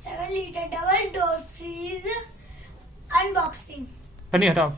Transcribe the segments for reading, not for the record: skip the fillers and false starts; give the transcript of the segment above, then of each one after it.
7 liter double door freeze unboxing. पन्नी हटाओ.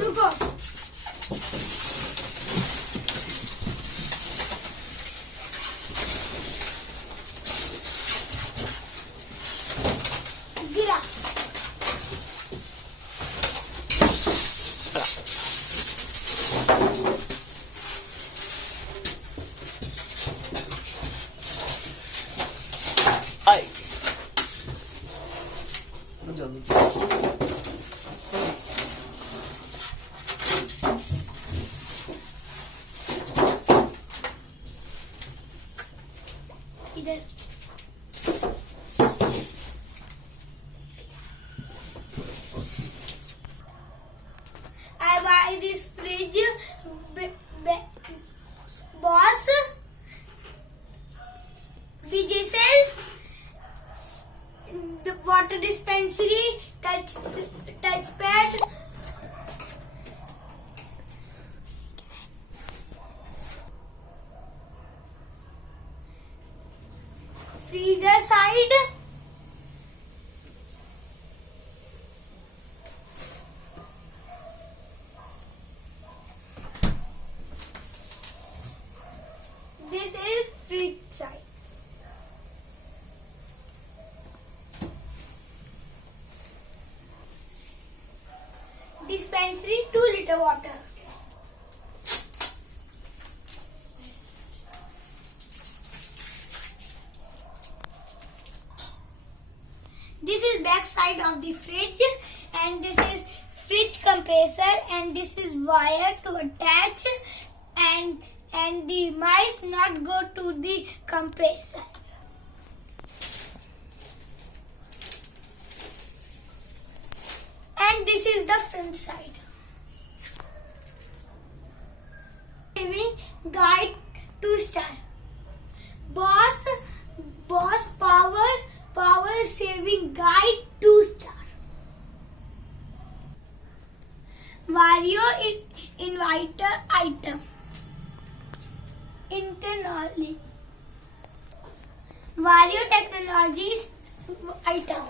रुको. गिरा. आई. इधर. I buy this fridge Bosch Vijay the water dispensary touchpad freezer side this is fridge side. Dispensary 2 liter water. This is back side of the fridge and this is fridge compressor and this is wire to attach and the mice not go to the compressor. And this is the front side. Saving guide 2-star. Bosch power saving guide 2-star. Vario inverter item. Internally. Vario technologies item.